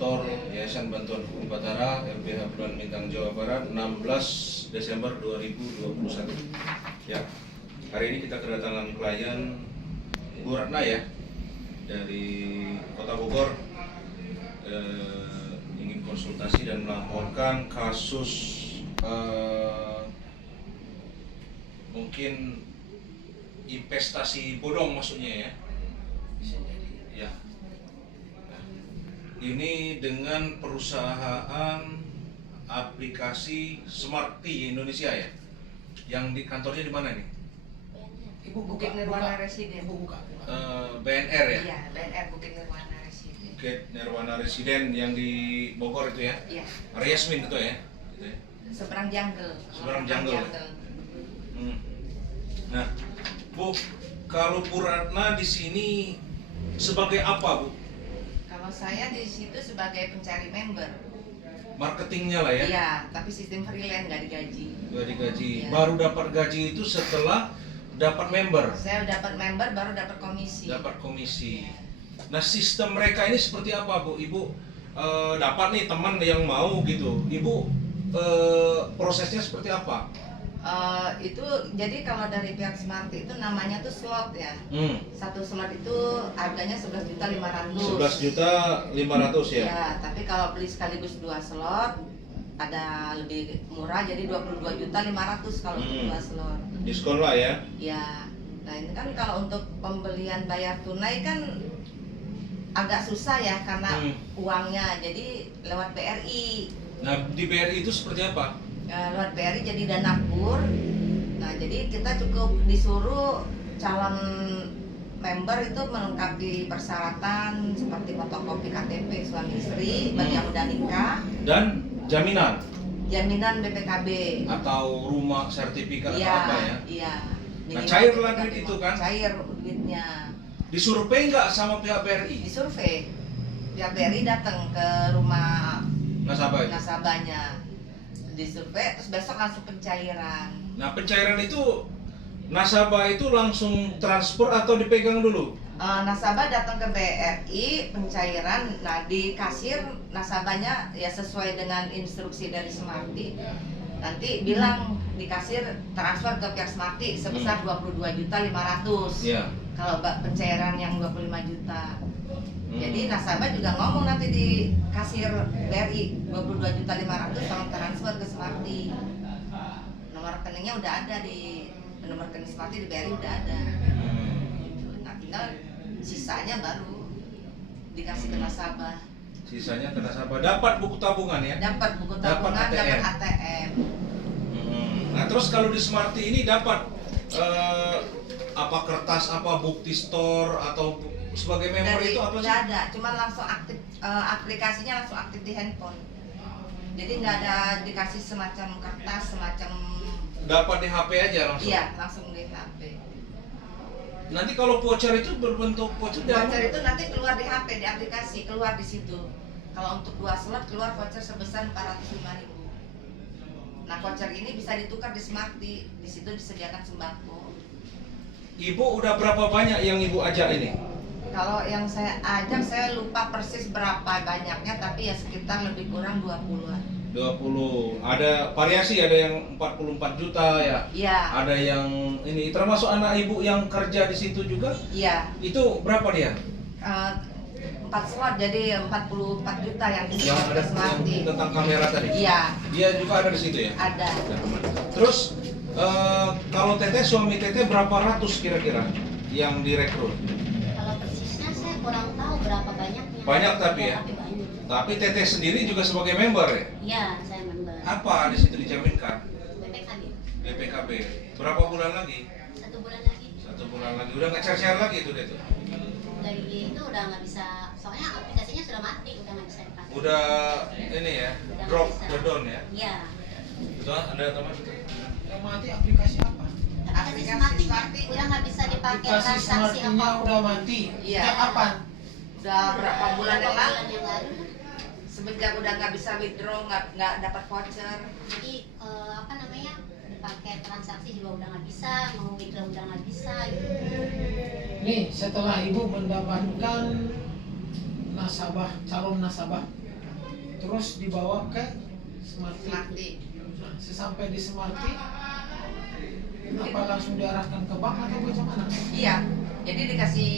Kantor Yayasan Bantuan Hukum Batara LBH Bulan Bintang Jawa Barat 16 Desember 2021. Ya. Hari ini kita kedatangan klien Bu Ratna ya dari Kota Bogor, ingin konsultasi dan melaporkan kasus mungkin investasi bodong maksudnya ya. Ya. Ini dengan perusahaan aplikasi Smarty Indonesia ya, yang di kantornya di mana nih? Ibu Bukit Nirwana Residen. BNR ya? Iya, BNR Bukit Nirwana Residen. Bukit Nirwana Residen yang di Bogor itu ya? Iya. Yasmin itu ya? Gitu ya? Seberang Jungle. Seberang Jungle. Nah, Bu, kalau Bu Ratna di sini sebagai apa, Bu? Kalau saya di situ sebagai pencari member. Marketingnya lah ya? Iya, tapi sistem freelance nggak digaji. Nggak digaji. Iya. Baru dapat gaji itu setelah dapat member. Saya dapat member baru dapat komisi. Dapat komisi. Iya. Nah, sistem mereka ini seperti apa, Bu? Ibu dapat nih teman yang mau gitu. Ibu prosesnya seperti apa? Itu jadi kalau dari pihak Smarty itu namanya tuh slot ya. Satu slot itu harganya 11.500.000. 11.500.000 ya? Ya, tapi kalau beli sekaligus 2 slot ada lebih murah jadi 22.500.000 kalau untuk 2 slot. Diskon lah ya? Ya. Nah, ini kan kalau untuk pembelian bayar tunai kan agak susah ya karena uangnya jadi lewat BRI. Nah, di BRI itu seperti apa? Lewat BRI jadi dana kur. Nah, jadi kita cukup disuruh calon member itu melengkapi persyaratan seperti fotokopi KTP suami istri bagi yang udah nikah dan jaminan BPKB atau rumah sertifikat atau apa ya? Iya. Nah, cair lah duit itu kan? Cair duitnya. Disurvei nggak sama pihak BRI? Disurvei. Pihak BRI datang ke rumah Nasabah itu? nasabahnya. Disurvei terus besok langsung pencairan. Nah, pencairan itu nasabah itu langsung transfer atau dipegang dulu? Nasabah datang ke BRI pencairan, nah di kasir nasabahnya ya sesuai dengan instruksi dari Smarty nanti bilang di kasir transfer ke pihak Smarty sebesar 22.500.000. Iya. Kalau pencairan yang 25 juta. Jadi nasabah juga ngomong nanti di kasir BRI 22.500.000 tolong transfer ke Smarty. Nomor rekeningnya udah ada di nomor rekening Smarty di BRI udah ada. Nah, tinggal sisanya baru dikasih ke nasabah. Sisanya ke nasabah. Dapat buku tabungan ya? Dapat buku tabungan, dapat ATM. Nah, terus kalau di Smarty ini dapat apa kertas, apa bukti store atau sebagai member itu apa sih? Nggak ada, cuma langsung aktif, aplikasinya langsung aktif di handphone. Jadi nggak ada dikasih semacam kertas, semacam. Dapat di HP aja langsung? Iya, langsung di HP. Nanti kalau voucher itu berbentuk voucher Voucher itu nanti keluar di HP, di aplikasi, keluar di situ. Kalau untuk 2 slot keluar voucher sebesar 405.000. Nah, voucher ini bisa ditukar di Smarty, di situ disediakan sembako. Ibu udah berapa banyak yang Ibu ajak ini? Kalau yang saya ajak saya lupa persis berapa banyaknya, tapi ya sekitar lebih kurang 20-an. 20. Ada variasi, ada yang 44 juta ya. Iya. Ada yang ini termasuk anak Ibu yang kerja di situ juga? Iya. Itu berapa dia? 4 slot jadi 44 juta yang Yang disediakan ada ke Smarty. yang tentang kamera tadi? Iya, Dia juga ada di situ ya? ada. Terus kalau Teteh, suami Teteh berapa ratus kira-kira yang direkrut? Kalau persisnya saya kurang tahu berapa banyaknya. Banyak tapi ya? Tapi banyak. Tapi Teteh sendiri juga sebagai member ya? Iya, saya member. Apa di situ dijaminkan? BPKB. BPKB. Berapa bulan lagi? 1 bulan lagi. 1 bulan lagi. Udah nggak cair-cair lagi itu deh tuh? Dari itu udah nggak bisa, soalnya aplikasinya sudah mati, udah nggak bisa dipakai. Udah ini ya, Udah drop nggak bisa. the down ya? Iya. Betul, ada teman itu? Yang mati aplikasi apa? Aplikasi Smarty udah nggak bisa dipakai Aplikasi transaksi Smarty-nya apa. udah mati. Iya. Sejak kapan? Udah berapa bulan yang lalu? Bulan yang lalu. Semenjak udah nggak bisa withdraw, nggak dapat voucher. Jadi apa namanya, dipakai transaksi juga udah nggak bisa, mau withdraw udah nggak bisa gitu. Nih, setelah ibu mendapatkan nasabah, calon nasabah, terus dibawa ke Smarty. Smarty. Nah, sesampai di Smarty, apa langsung diarahkan ke bank atau bagaimana? Iya. Jadi dikasih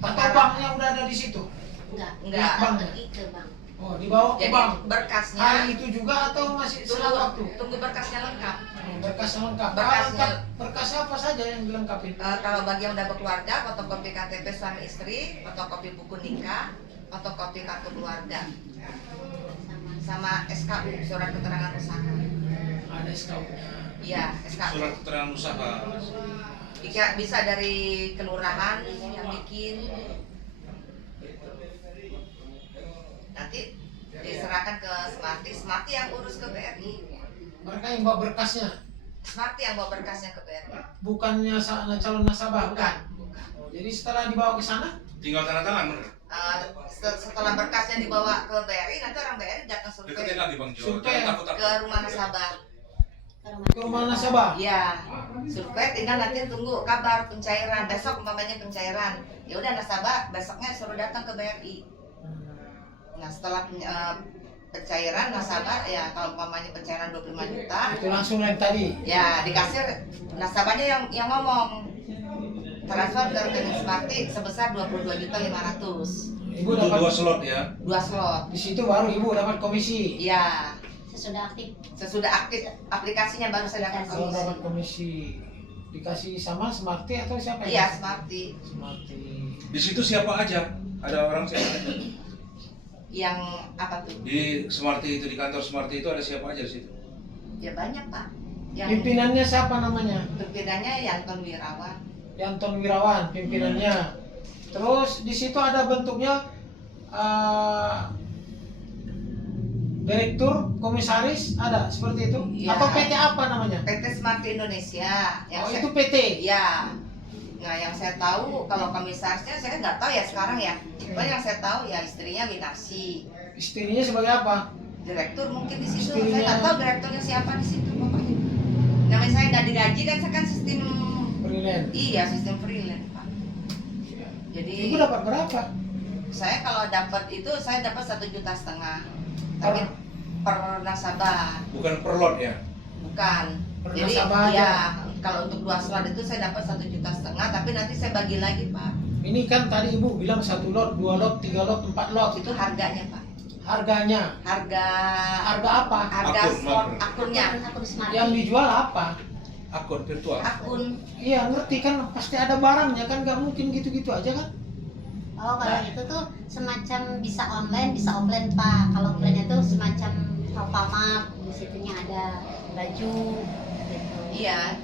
Atau banknya udah ada di situ? Enggak. Pergi ke bank. Oh, dibawa ke Jadi bank. berkasnya Hari itu juga atau masih selang waktu? tunggu berkasnya lengkap. Berkas lengkap. Berkasnya. Berkas apa saja yang dilengkapi? Kalau bagi yang udah berkeluarga, fotokopi KTP suami istri, fotokopi buku nikah, fotokopi kartu keluarga, sama SKU, surat keterangan usaha. Ada SKU-nya. Iya, SKU. Surat keterangan usaha. Bisa dari kelurahan yang bikin. Nanti diserahkan ke Smarty yang urus ke BRI. Mereka yang bawa berkasnya, Smarty yang bawa berkasnya ke BRI. bukannya calon nasabah, Bukan. Oh, jadi setelah dibawa ke sana, Tinggal tanda tangan bener. Setelah berkasnya dibawa ke BRI, nanti orang BRI datang Deketin survei lagi Bang Jo. Survei. Jangan takut ke takut. rumah nasabah. ke rumah nasabah. Iya, survei tinggal nanti tunggu kabar pencairan. Besok umpamanya pencairan, ya udah nasabah besoknya suruh datang ke BRI. Nah setelah pencairan nasabah, ya kalau umpamanya pencairan 25 juta, Itu langsung yang tadi. ya di kasir nasabahnya yang ngomong transfer ke rekening Smarty sebesar 22.500.000. Ibu Untuk dapat 2 slot ya. 2 slot. di situ baru ibu dapat komisi. Iya, Sesudah aktif. sesudah aktif aplikasinya baru saya dapat Kalau komisi. dapat komisi dikasih sama Smarty atau siapa Iya, ya? Smarty. Smarty. Di situ siapa aja? Ada orang siapa aja? Yang apa tuh? Di Smarty itu, di kantor Smarty itu ada siapa aja di situ? Ya banyak Pak. Yang Pimpinannya siapa namanya? pimpinannya Yanton Wirawan. Yanton Wirawan pimpinannya. Terus di situ ada bentuknya direktur, komisaris, ada seperti itu? Iya. Atau PT apa namanya? PT Smarty Indonesia. Oh, itu PT. Ya. Nah, yang saya tahu kalau komisarisnya saya nggak tahu ya sekarang ya. Cuma yang saya tahu ya istrinya Winarsi. Istrinya sebagai apa? Direktur mungkin di situ. Istrinya- Saya nggak tahu direkturnya siapa di situ pokoknya. Namanya saya nggak digaji kan, saya kan sistem Freelance. iya sistem freelance Pak. Jadi Ibu dapat berapa? saya kalau dapat itu saya dapat 1,5 juta. Tapi per nasabah. Bukan per lot ya? Bukan. Per Jadi nasabah aja. ya kalau untuk 2 slot itu saya dapat 1,5 juta, tapi nanti saya bagi lagi Pak. Ini kan tadi ibu bilang 1 lot, 2 lot, 3 lot, 4 lot. Itu harganya Pak. Harganya. Harga Apa? harga Akun, slot akun. akunnya. Akun Smarty. Yang dijual apa? Akun virtual. Akun Iya ngerti kan, pasti ada barangnya kan, nggak mungkin gitu-gitu aja kan? Oh, kalau itu tuh semacam bisa online, bisa offline Pak. Kalau offline itu semacam Alfamart, di situnya ada baju gitu. iya.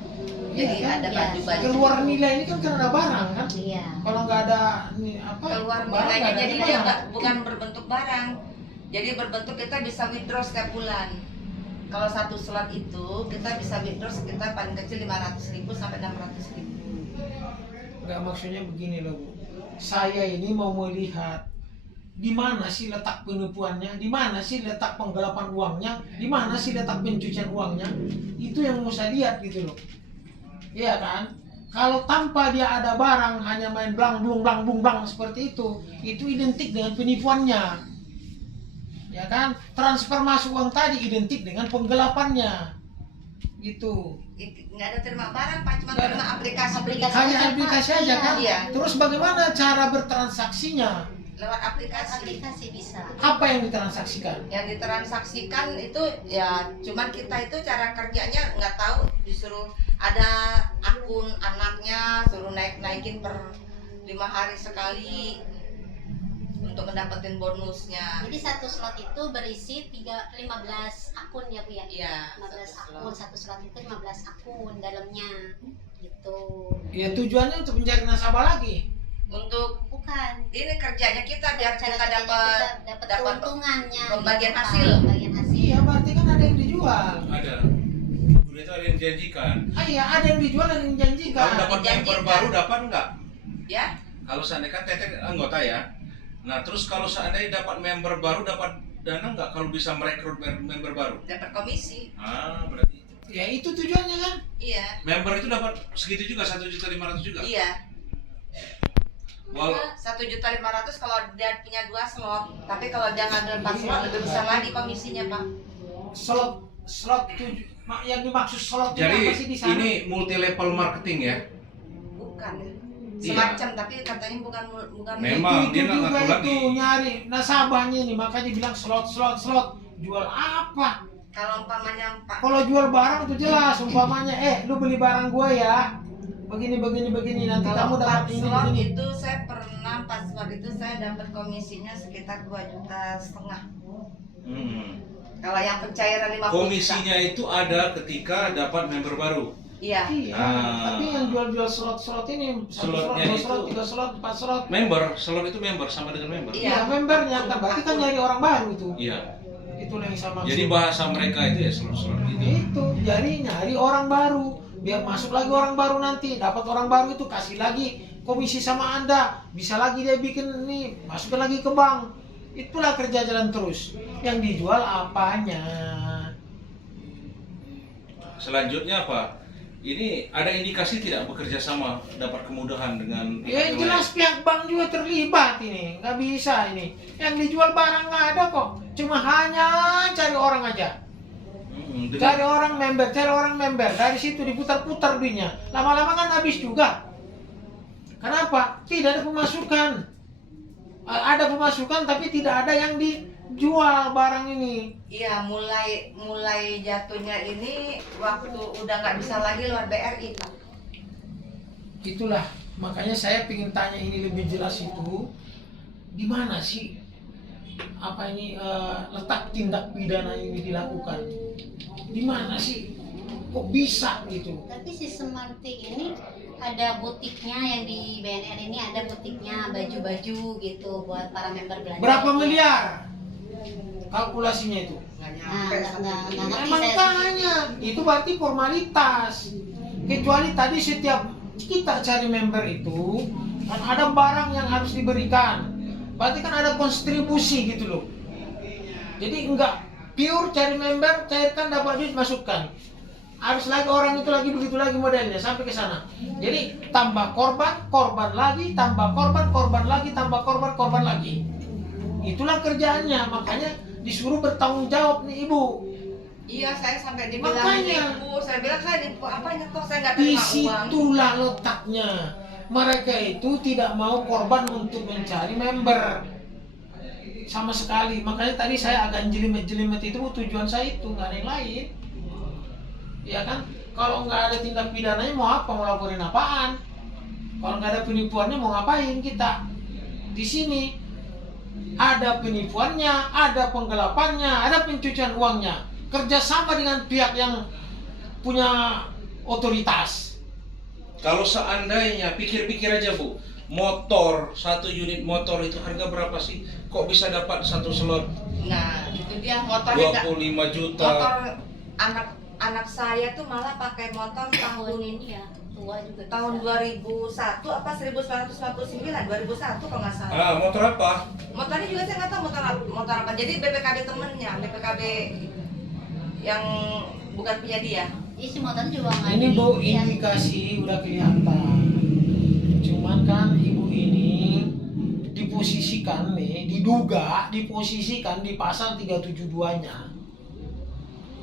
Iya Jadi kan? ada Iya. baju-baju. Keluar nilai ini kan karena ada barang kan? Iya. Kalau nggak ada apa? Keluar barang nilainya nggak ada jadi nilai. dia bukan berbentuk barang. Jadi berbentuk kita bisa withdraw setiap bulan. Kalau 1 slot itu kita bisa withdraw sekitar paling kecil 500.000 sampai 600.000. Nggak, maksudnya begini loh Bu. Saya ini mau melihat di mana sih letak penipuannya, di mana sih letak penggelapan uangnya, di mana sih letak pencucian uangnya. Itu yang mau saya lihat gitu loh. Iya kan? Kalau tanpa dia ada barang, hanya main blang blung blang seperti itu identik dengan penipuannya. Ya kan? Transfer masuk uang tadi identik dengan penggelapannya. Gitu. Nggak ada terima barang Pak, cuma Nggak ada. terima aplikasi. Aplikasi. Hanya aplikasi aja kan? Iya. Terus bagaimana cara bertransaksinya? Lewat aplikasi. Aplikasi bisa. Apa yang ditransaksikan? Yang ditransaksikan itu ya cuman kita itu cara kerjanya nggak tahu, disuruh ada akun anaknya suruh naikin per 5 hari sekali untuk mendapatkan bonusnya. Jadi 1 slot itu berisi 15 akun ya Bu ya? Iya, 15 1 akun, slot. 1 slot itu 15 akun dalamnya gitu. Ya tujuannya untuk mencari nasabah lagi. Untuk Bukan. ini kerjanya kita biar Cara kita kerjanya dapat kita dapat keuntungannya. pembagian gitu, Pak. hasil. Pembagian hasil. Iya, berarti kan ada yang dijual. Ada. Udah itu ada yang dijanjikan. Ah iya, ada yang dijual dan yang dijanjikan. Kalau dapat member Dijanjikan. baru dapat nggak? ya. Kalau seandainya kan Teteh anggota ya. Nah terus kalau seandainya dapat member baru dapat dana nggak kalau bisa merekrut member baru? Dapat komisi. Ah berarti itu. Ya itu tujuannya kan. Iya. Member itu dapat segitu juga 1,5 juta juga. Iya. Wal- 1.500.000 kalau dia punya 2 slot. Tapi kalau dia ngambil 4 slot lebih besar lagi komisinya, Pak. Slot yang dimaksud slot Jadi apa sih di sana? ini multi level marketing ya. Bukan ya. Iya. Semacam tapi katanya bukan Memang. dia nggak juga ngaku lagi. itu nyari nasabahnya nih, makanya bilang slot. Jual apa? kalau umpamanya Pak. Kalau jual barang tuh jelas, umpamanya lu beli barang gua ya. Begini nanti kamu Kalau dapat 4 ini slot begini. itu saya pernah 4 slot itu saya dapat komisinya sekitar 2,5 juta. Kalau yang pencairan 50 juta. Komisinya itu ada ketika dapat member baru. Iya. Iya, Ah. tapi yang jual slot ini satu slot, Slotnya 2 slot, itu- 3 slot, 4 slot. Member, slot itu member sama dengan member. Iya. Iya, membernya kan berarti kan nyari orang baru itu. Iya. Itulah yang sama. Jadi bahasa mereka itu ya slot gitu. Itu jadi nyari orang baru, biar masuk lagi orang baru, nanti dapat orang baru itu kasih lagi komisi sama Anda, bisa lagi dia bikin nih, masukin lagi ke bank. Itulah kerja jalan terus. Yang dijual apanya? Selanjutnya apa? Ini ada indikasi tidak bekerja sama dapat kemudahan dengan Ya pihak jelas pihak bank juga terlibat ini, nggak bisa ini. Yang dijual barang nggak ada kok, cuma hanya cari orang aja. lain. Cari orang member, dari situ diputar-putar duitnya. Lama-lama kan habis juga. Kenapa? Tidak ada pemasukan. Ada pemasukan tapi tidak ada yang dijual barang ini. Iya, mulai jatuhnya ini waktu udah nggak bisa lagi lewat BRI, Pak. Itulah makanya saya ingin tanya ini lebih jelas itu di mana sih letak tindak pidana ini dilakukan? Di mana sih? Kok bisa gitu? Tapi si Semartik ini ada butiknya, yang di BNR ini ada butiknya baju-baju gitu buat para member belanja. Berapa miliar kalkulasinya itu? Nggak Nah, nyampe satu nggak miliar. ngerti Emang saya. tanya, itu berarti formalitas. Kecuali tadi setiap kita cari member itu kan ada barang yang harus diberikan. Berarti kan ada kontribusi gitu loh. Jadi enggak pure cari member, cairkan dapat duit masukkan. Harus lagi orang itu lagi begitu lagi modelnya sampai ke sana. Jadi tambah korban lagi, tambah korban lagi, tambah korban lagi. Itulah kerjaannya, makanya disuruh bertanggung jawab nih Ibu. Iya, saya sampai dibilang Makanya. nipu. Saya bilang saya nipu apanya toh saya nggak Di terima uang. situlah letaknya. Mereka itu tidak mau korban untuk mencari member sama sekali. Makanya tadi saya agak jelimet-jelimet itu tujuan saya itu nggak ada yang lain. Ya kan? Kalau nggak ada tindak pidananya mau apa? Mau laporin apaan? Kalau nggak ada penipuannya mau ngapain kita? Di sini ada penipuannya, ada penggelapannya, ada pencucian uangnya. Kerjasama dengan pihak yang punya otoritas. Kalau seandainya pikir-pikir aja Bu, motor, 1 unit motor itu harga berapa sih? Kok bisa dapat 1 slot Nah, itu dia motornya nggak. 25 juta? Motor anak saya tuh malah pakai motor Tahun tahun ini ya tua juga. tahun bisa. 2001 apa 1959, 2001 kalau nggak salah. Ah, motor apa? Motornya juga saya nggak tahu motor apa. Jadi BPKB temennya, BPKB yang bukan punya dia. Isi motor juga nggak Ini Bu, ya. indikasi udah kelihatan. Cuman kan Ibu ini diposisikan nih, diposisikan di pasal 372-nya.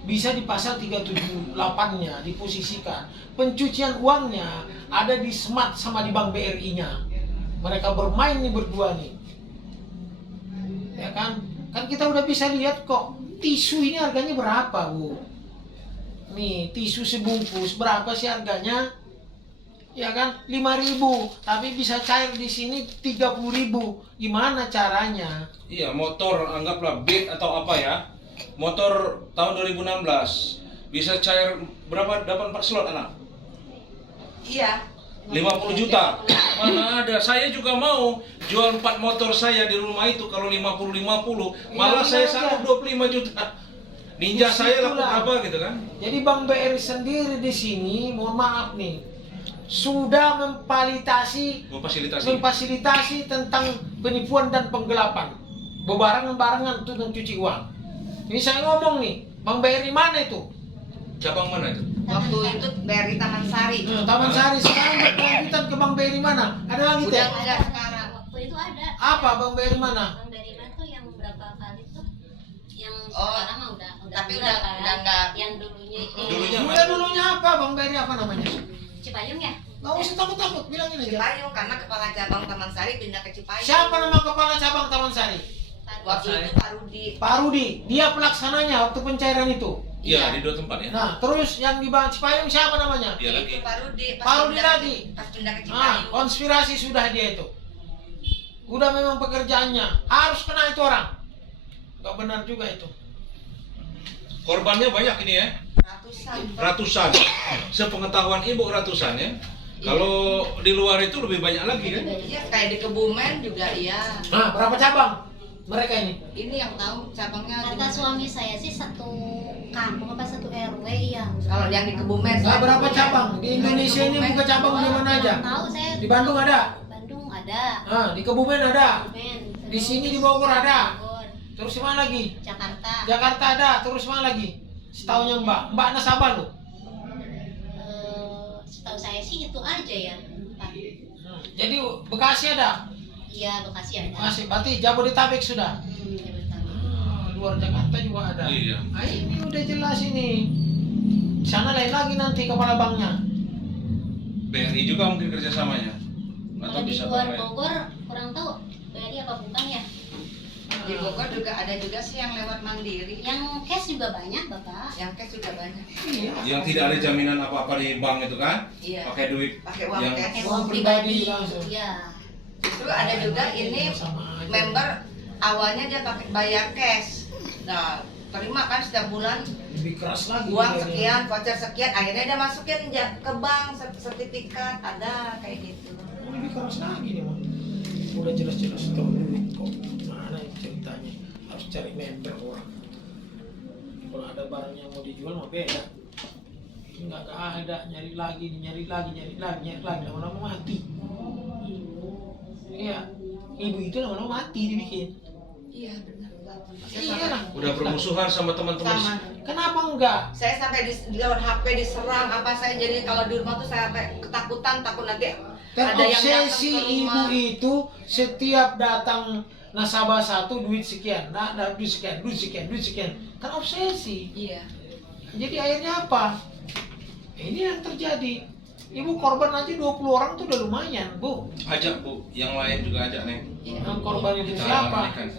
Bisa di pasal 378-nya diposisikan. Pencucian uangnya ada di SMAT sama di Bank BRI-nya. Mereka bermain nih berdua nih. Ya kan? Kan kita udah bisa lihat kok tisu ini harganya berapa, Bu? Nih, tisu sebungkus berapa sih harganya? Ya kan? 5.000, tapi bisa cair di sini 30.000. Gimana caranya? Iya, motor anggaplah Beat atau apa ya. Motor tahun 2016 bisa cair berapa? Dapat 4 slot anak? Iya. 50 juta. Mana ada? Saya juga mau jual 4 motor saya di rumah itu kalau 50-50. Malah Iya, saya iya, sanggup 25 juta. Ninja saya laku Disitulah. apa gitu kan? Jadi Bank BRI sendiri di sini, mohon maaf nih, sudah memfasilitasi tentang penipuan dan penggelapan, bebarengan-barengan untuk mencuci uang. Ini saya ngomong nih, Bank BRI mana itu? Cabang mana itu? Waktu itu BRI Taman Sari. Taman Sari. Sekarang berkelanjutan ke Bank BRI mana? Ada lagi Udah teh? enggak sekarang. ada. Apa Bang Beri mana? Bang Berima tuh yang berapa kali tuh? Yang Oh, sekarang mah udah tapi enggak udah kan? enggak. Yang dulunya itu Dulunya Dulunya apa Bang Beri, apa namanya? Cipayung ya? Nggak usah takut-takut, bilangin aja. Cipayung karena kepala cabang Taman Sari pindah ke Cipayung. Siapa nama kepala cabang Taman Sari? Waktu itu Pak Rudi. Pak Rudi, dia pelaksananya waktu pencairan itu. Iya, di 2 tempat ya. Nah, terus yang di Bang Cipayung siapa namanya? Dia lagi. Itu Pak Rudi. Pak Rudi lagi. Pas pindah ke Ah, Cipayung. konspirasi sudah dia itu. Udah memang pekerjaannya, harus kena itu orang. Gak benar juga itu. Korbannya banyak ini ya. Ratusan. Ratusan. Sepengetahuan Ibu ratusan ya. Kalau di luar itu lebih banyak lagi kan? Iya, kayak di Kebumen juga iya. Nah, berapa cabang mereka ini? Ini yang tahu cabangnya. Kata suami saya sih satu kampung apa satu RW ya. Kalau yang di Kebumen. Nggak saya berapa punya. cabang? Di Indonesia ini buka cabang di mana aja? Tahu saya. Di Bandung ada? Bandung ada. Ah, di Kebumen ada. Kebumen. Di sini di Bogor ada. Bogor, Terus di mana lagi? Jakarta. Jakarta ada. Terus mana lagi? Setahunya Mbak nasabah loh. Setahu saya sih itu aja ya. Pak. Jadi Bekasi ada. Iya, Bekasi ada. Masih, berarti Jabodetabek sudah. Jabodetabek. Luar Jakarta juga ada. Iya. Ah, ini udah jelas ini. Di sana lain lagi nanti kepala banknya. BRI juga mungkin kerjasamanya. Atau Kalau di bisa luar pakai. Bogor kurang tahu BRI apa bukan ya. Di Bogor juga ada juga sih yang lewat Mandiri. Yang cash juga banyak Bapak. Yang cash juga banyak. Iya. Yang tidak ada jaminan apa-apa di bank itu kan? Iya. Pakai duit Pakai uang yang cash. Pakai Uang uang pribadi pribadi. langsung. Iya. Justru ada juga ini Sama aja. member awalnya dia pakai bayar cash. Nah, terima kan setiap bulan Lebih keras lagi. uang dia. sekian, voucher sekian, akhirnya dia masukin ke bank sertifikat ada kayak gitu. Lebih keras lagi nih mah. Udah jelas-jelas tahu duit kok. Mana itu ceritanya? Harus cari member orang. Kalau ada barang yang mau dijual mah beda. Ini nggak ada, nyari lagi, lama-lama mati. Iya, ibu itu lama-lama mati dibikin. Iya benar. Iya lah. udah bermusuhan sama teman-teman. Sama. Kenapa enggak? Saya sampai di lewat HP diserang apa saya jadi kalau di rumah tuh saya sampai ketakutan takut nanti ada yang datang Terobsesi ke ibu rumah. itu setiap datang nasabah satu duit sekian, duit sekian, kan obsesi. Iya. Jadi akhirnya apa? Ini yang terjadi. Ibu korban aja 20 orang tuh udah lumayan, Bu. Ajak Bu, yang lain juga ajak Neng. Iya. Yang korban itu Kita siapa? ini kan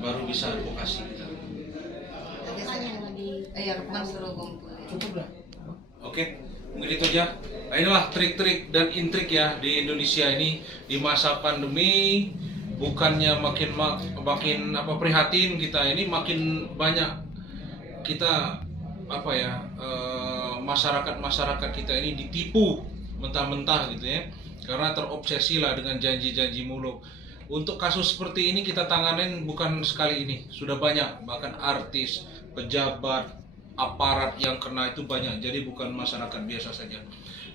baru bisa advokasi kita. Tadi Kan saya yang lagi iya Lukman suruh kumpul. Cukup dah. Oke, mungkin itu aja. Nah, inilah trik-trik dan intrik ya di Indonesia ini di masa pandemi. Bukannya makin apa prihatin kita ini, makin banyak kita apa ya masyarakat kita ini ditipu mentah-mentah gitu ya, karena terobsesi lah dengan janji-janji muluk. Untuk kasus seperti ini kita tanganin bukan sekali ini, sudah banyak, bahkan artis, pejabat, aparat yang kena itu banyak, jadi bukan masyarakat biasa saja.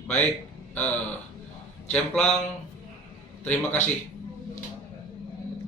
Baik, Cemplang, terima kasih